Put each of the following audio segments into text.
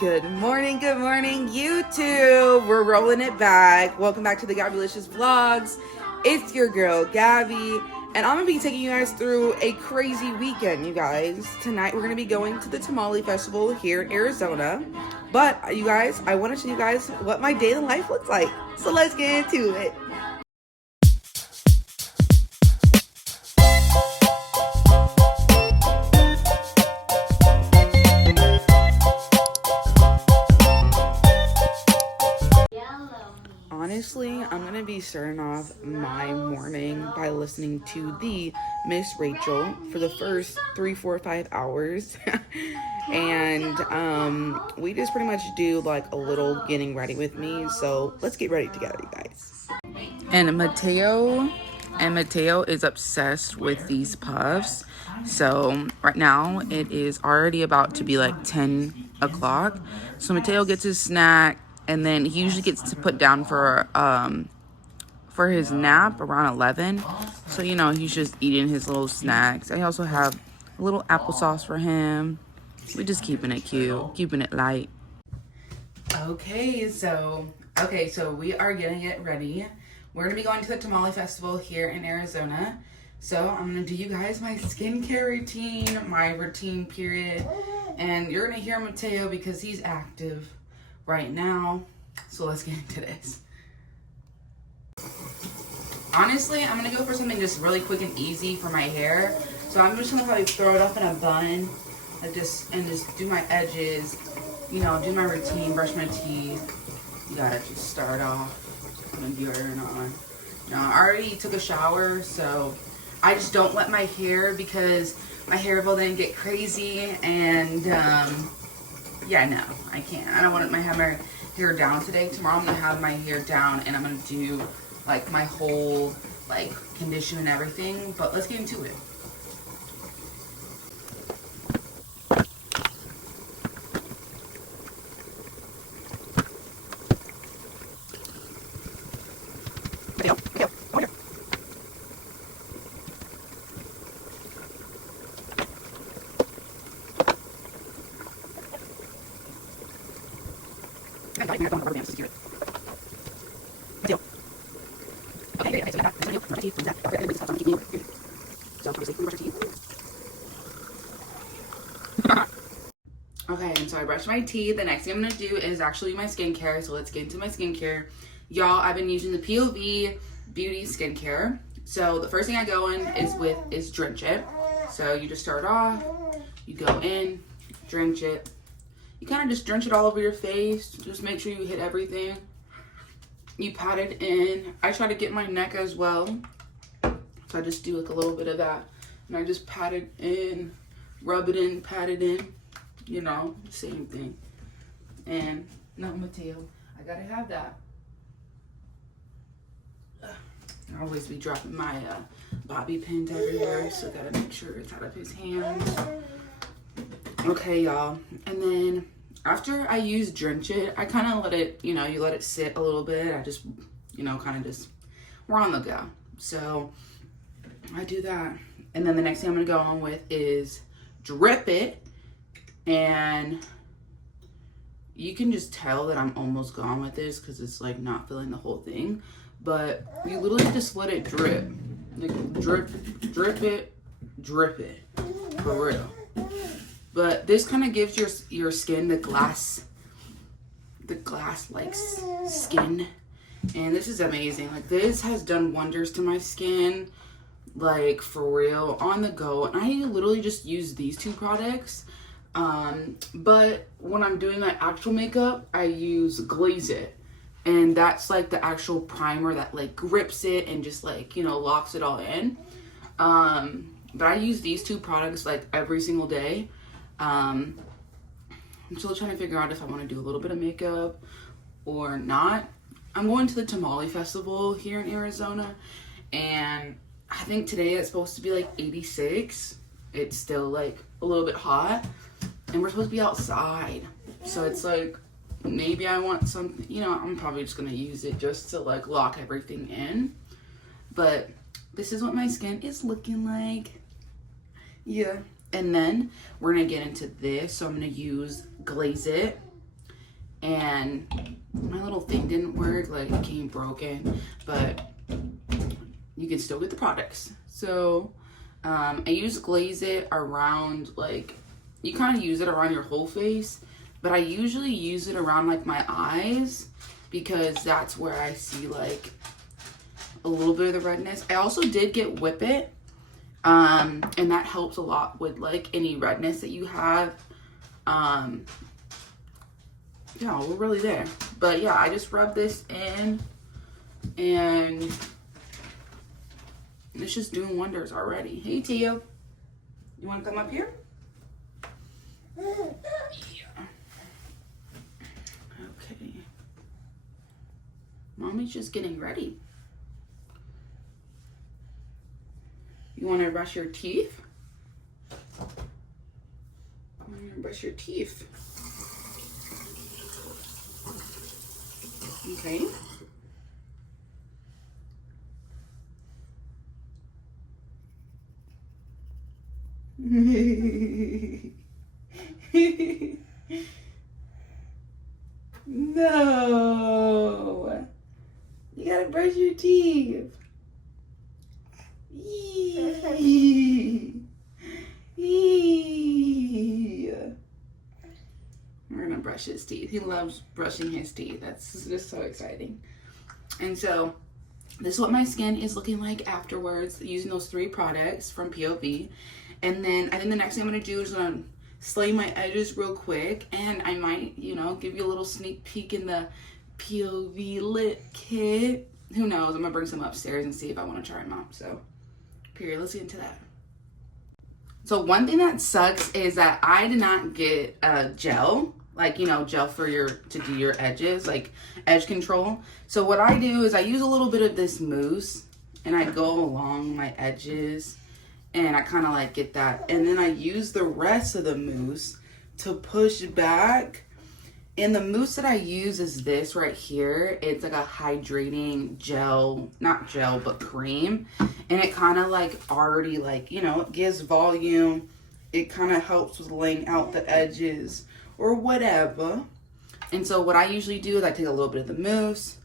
Good morning, YouTube. We're rolling it back. Welcome back to the Gabylicious Vlogs. It's your girl, Gabby, and I'm gonna be taking you guys through a crazy weekend, you guys. Tonight, we're gonna be going to the Tamale Festival here in Arizona. But, you guys, I want to show you guys what my day in life looks like. So let's get into it. Honestly, I'm gonna be starting off my morning by listening to the Miss Rachel for the first 3, 4, 5 hours. And we just pretty much do like a little getting ready with me. So let's get ready together, you guys. And Mateo is obsessed with these puffs. So right now it is already about to be like 10 o'clock. So Mateo gets his snack, and then he usually gets to put down for his nap around 11. So, you know, he's just eating his little snacks. I also have a little applesauce for him. We're just keeping it cute, keeping it light. Okay, so we are getting it ready. We're gonna be going to the Tamale Festival here in Arizona. So I'm gonna do you guys my skincare routine, my routine period. And you're gonna hear Mateo because he's active right now. So let's get into this. Honestly, I'm gonna go for something just really quick and easy for my hair. So I'm just gonna probably throw it up in a bun, like just do my edges, you know, do my routine, brush my teeth. You gotta just start off with deodorant on. Now, I already took a shower, so I just don't wet my hair because my hair will then get crazy, and yeah, no, I can't. I don't want my hair down today. Tomorrow I'm gonna have my hair down, and I'm gonna do like my whole like condition and everything. But let's get into it. Okay, and so I brushed my teeth. The next thing I'm gonna do is actually my skincare. So let's get into my skincare. Y'all, I've been using the POV Beauty Skincare. So the first thing I go in is drench it. So you just start off, you go in, drench it. You kind of just drench it all over your face. Just make sure you hit everything. You pat it in. I try to get my neck as well. So I just do like a little bit of that. And I just pat it in, rub it in, pat it in. You know, same thing. And no, Mateo, I gotta have that. I always be dropping my bobby pins everywhere, so gotta make sure it's out of his hands. Okay, y'all. And then after I use drench it, I kind of let it, you know, you let it sit a little bit. I just, you know, kind of just, we're on the go. So I do that. And then the next thing I'm gonna go on with is drip it. And you can just tell that I'm almost gone with this because it's like not filling the whole thing. But you literally just let it drip. Like drip it, for real. But this kind of gives your skin the glass like skin. And this is amazing. Like this has done wonders to my skin. Like for real, on the go. And I literally just use these two products. But when I'm doing my actual makeup, I use Glaze It, and that's like the actual primer that like grips it and just like, you know, locks it all in. But I use these two products like every single day. I'm still trying to figure out if I want to do a little bit of makeup or not. I'm going to the Tamale Festival here in Arizona, and I think today it's supposed to be like 86. It's still like a little bit hot, and we're supposed to be outside. So it's like, maybe I want something, you know, I'm probably just gonna use it just to like lock everything in. But this is what my skin is looking like. Yeah. And then we're gonna get into this. So I'm gonna use Glaze It. and my little thing didn't work, like it came broken, but you can still get the products. So I glaze it around, like, you kind of use it around your whole face, but I usually use it around like my eyes because that's where I see like a little bit of the redness. I also did get Whip It, and that helps a lot with like any redness that you have. Yeah, we're really there. But yeah, I just rub this in and it's just doing wonders already. Hey, Tio. You want to come up here? Yeah. Okay. Mommy's just getting ready. You want to brush your teeth? Brush your teeth. Okay. No. You gotta brush your teeth. We're gonna brush his teeth. He loves brushing his teeth. That's just so exciting. And so this is what my skin is looking like afterwards using those 3 products from POV. And then I think the next thing I'm gonna do is gonna slay my edges real quick, and I might, you know, give you a little sneak peek in the POV lip kit. Who knows? I'm gonna bring some upstairs and see if I want to try them out. So, period. Let's get into that. So one thing that sucks is that I did not get a gel, like, you know, gel for to do your edges, like edge control. So what I do is I use a little bit of this mousse and I go along my edges and I kind of like get that. And then I use the rest of the mousse to push back. And the mousse that I use is this right here. It's like a hydrating gel, not gel, but cream. And it kind of like already like, you know, it gives volume. It kind of helps with laying out the edges or whatever. And so what I usually do is I take a little bit of the mousse.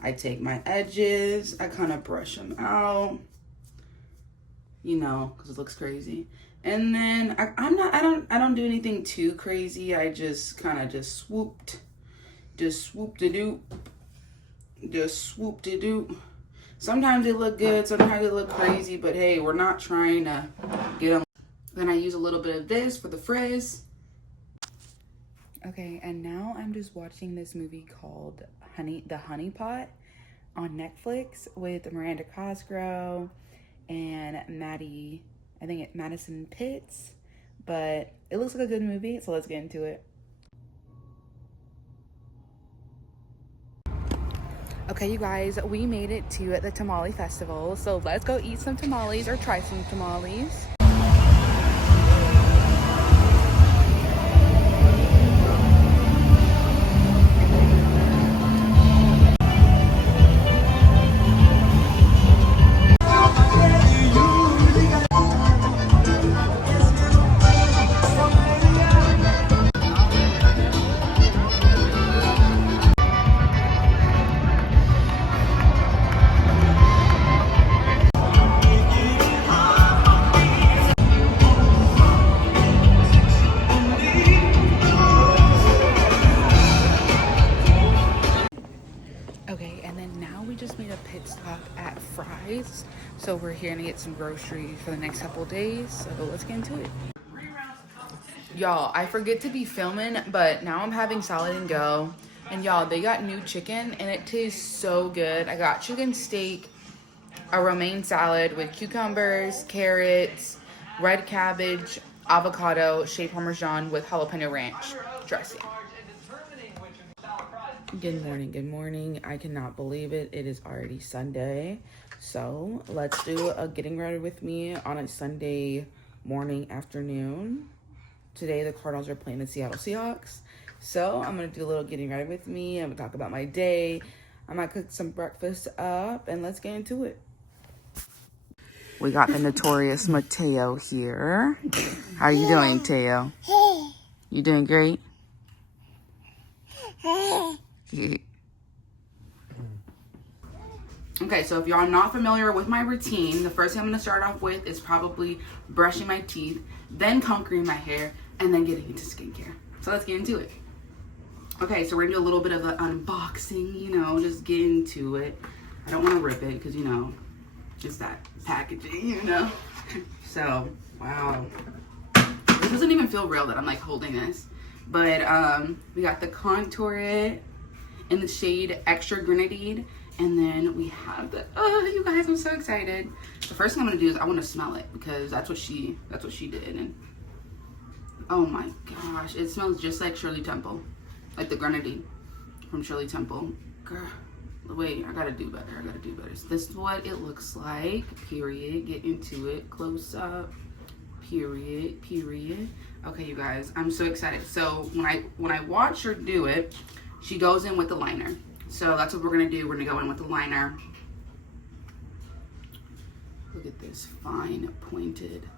I take my edges. I kind of brush them out, you know, because it looks crazy. And then I don't do anything too crazy. I just kind of just swoop de doop. Sometimes they look good, sometimes they look crazy, but hey, we're not trying to get them. Then I use a little bit of this for the frizz. Okay, and now I'm just watching this movie called The Honey Pot on Netflix with Miranda Cosgrove and Madison Pitts, but it looks like a good movie, so let's get into it. Okay, you guys, we made it to the tamale festival, so let's go eat some tamales or try some tamales. Okay, and then now we just made a pit stop at Fry's. So we're here to get some groceries for the next couple of days. So let's get into it. Y'all, I forget to be filming, but now I'm having salad and go. And y'all, they got new chicken and it tastes so good. I got chicken steak, a romaine salad with cucumbers, carrots, red cabbage, avocado, shaved parmesan with jalapeno ranch dressing. Good morning. I cannot believe it. It is already Sunday. So let's do a getting ready with me on a Sunday morning, afternoon. Today the Cardinals are playing the Seattle Seahawks. So I'm going to do a little getting ready with me. I'm going to talk about my day. I might cook some breakfast up and let's get into it. We got the notorious Mateo here. How are you doing, Teo? You doing great? Okay, so if y'all are not familiar with my routine, the first thing I'm going to start off with is probably brushing my teeth, then combing my hair, and then getting into skincare. So let's get into it. Okay, so we're going to do a little bit of an unboxing, you know, just get into it. I don't want to rip it because, you know, just that packaging, you know. So, wow. It doesn't even feel real that I'm like holding this. But we got the Contour It in the shade Extra Grenadine. And then we have the, oh, you guys, I'm so excited. The first thing I'm gonna do is I wanna smell it because that's what she did. And oh my gosh, it smells just like Shirley Temple. Like the Grenadine from Shirley Temple. Girl, wait, I gotta do better, So this is what it looks like, period. Get into it, close up, period. Okay, you guys, I'm so excited. So when I watch her do it, she goes in with the liner. So that's what we're gonna do. We're gonna go in with the liner. Look at this fine pointed.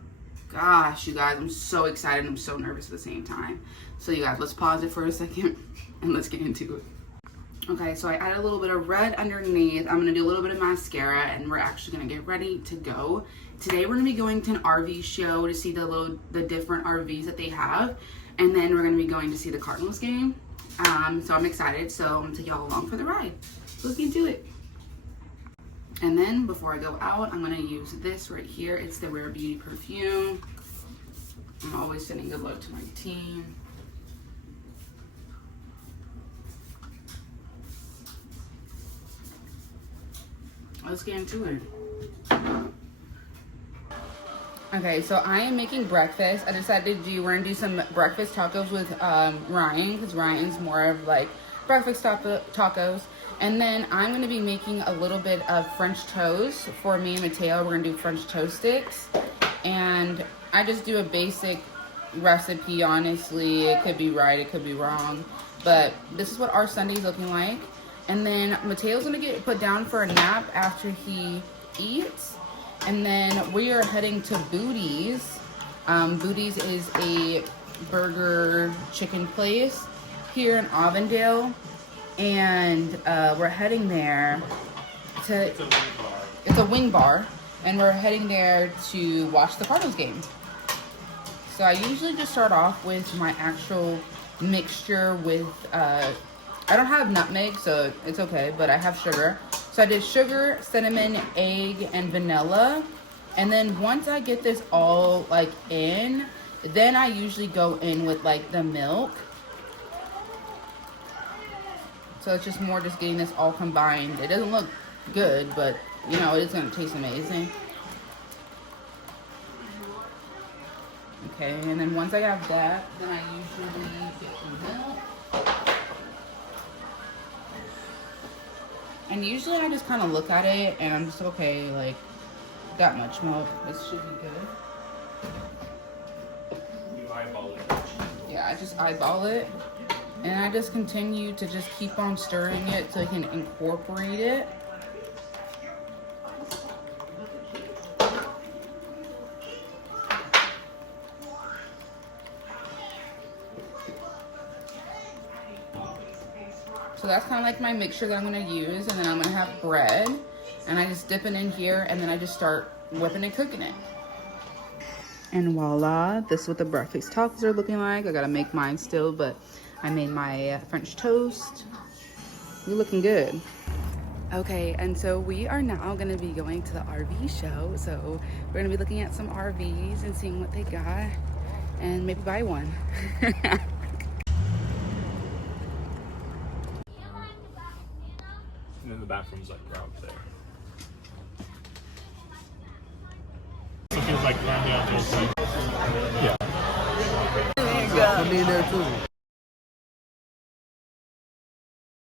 Gosh, you guys, I'm so excited. I'm so nervous at the same time. So you guys, let's pause it for a second and let's get into it. Okay, so I added a little bit of red underneath. I'm gonna do a little bit of mascara and we're actually gonna get ready to go. Today we're gonna be going to an RV show to see the different RVs that they have. And then we're gonna be going to see the Cardinals game. So I'm excited, so I'm gonna take y'all along for the ride. Let's get into it. And then before I go out, I'm gonna use this right here. It's the Rare Beauty perfume. I'm always sending good luck to my team. Let's get into it. Okay, so I am making breakfast. I decided we're gonna do some breakfast tacos with Ryan, because Ryan's more of like breakfast tacos. And then I'm gonna be making a little bit of French toast for me and Mateo. We're gonna do French toast sticks. And I just do a basic recipe, honestly. It could be right, it could be wrong. But this is what our Sunday's looking like. And then Mateo's gonna get put down for a nap after he eats. And then we are heading to Booty's. Booty's is a burger chicken place here in Avondale. And we're heading there to... It's a wing bar. And we're heading there to watch the Cardinals game. So I usually just start off with my actual mixture with... I don't have nutmeg, so it's okay, but I have sugar. So I did sugar, cinnamon, egg, and vanilla. And then once I get this all like in, then I usually go in with like the milk. So it's just more just getting this all combined. It doesn't look good, but you know, it's gonna taste amazing. Okay, and then once I have that, then I usually get the milk. And usually I just kind of look at it and I'm just okay, like that much milk. This should be good. You eyeball it. Yeah, I just eyeball it. And I just continue to just keep on stirring it so I can incorporate it. So that's kind of like my mixture that I'm going to use. And then I'm going to have bread. And I just dip it in here. And then I just start whipping and cooking it. And voila. This is what the breakfast tacos are looking like. I got to make mine still. But I made my French toast. You're looking good. Okay. And so we are now going to be going to the RV show. So we're going to be looking at some RVs and seeing what they got. And maybe buy one. And then the bathroom's like right there. It feels like rundown to a site. Yeah. Put me in there too.